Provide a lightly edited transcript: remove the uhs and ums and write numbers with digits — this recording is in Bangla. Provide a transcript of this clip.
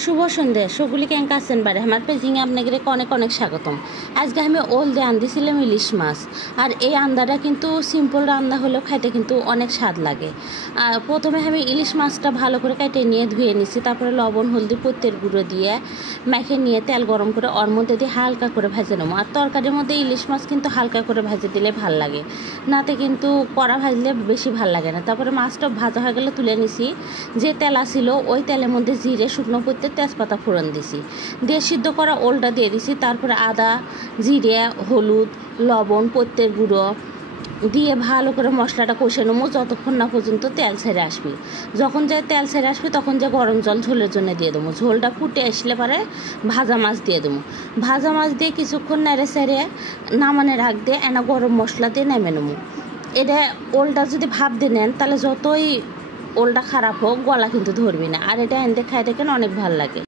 শুভ সন্ধ্যা সকলে কেন আছেন বারে আমার পেজিংয়ে আপনাকে অনেক অনেক স্বাগতম। আজকে আমি ওল দিয়ে আনতেছিলাম ইলিশ মাছ। আর এই আন্দাটা কিন্তু সিম্পল রান্না হলেও খাইতে কিন্তু অনেক স্বাদ লাগে। প্রথমে আমি ইলিশ মাছটা ভালো করে কেটে নিয়ে ধুয়ে নিছি, তারপরে লবণ হলদি পত্তের গুঁড়ো দিয়ে মেখে নিয়ে তেল গরম করে ওর মধ্যে দিয়ে হালকা করে ভেজে নেবো। আর তরকারির মধ্যে ইলিশ মাছ কিন্তু হালকা করে ভেজে দিলে ভাল লাগে, নাতে কিন্তু কড়া ভাজলে বেশি ভাল লাগে না। তারপরে মাছটা ভাজা হয়ে গেলে তুলে নিছি, যে তেল ছিল ওই তেলের মধ্যে জিরে শুকনো করতে তেজপাতা ফোড়ন দিছি, দিয়ে সিদ্ধ করা ওলটা দিয়ে দিছি। তারপরে আদা জিরে হলুদ লবণ পত্তের গুঁড়ো দিয়ে ভালো করে মশলাটা কষে নেবো যতক্ষণ না পর্যন্ত তেল ছেড়ে আসবে। যখন যে তেল ছেড়ে আসবে তখন যে গরম জল ঝোলের জন্য দিয়ে দেবো। ঝোলটা ফুটে আসলে পরে ভাজা মাছ দিয়ে দেবো। ভাজা মাছ দিয়ে কিছুক্ষণ নেড়ে ছেড়ে নামানোর আগ দিয়ে এনা গরম মশলা দিয়ে নেমে নেবো। এটা ওলটা যদি ভাপ দিয়ে নেন তাহলে যতই ওলটা খারাপ হোক গলা কিন্তু ধরবি না। আর এটা এনে খাই দেখেন অনেক ভালো লাগে।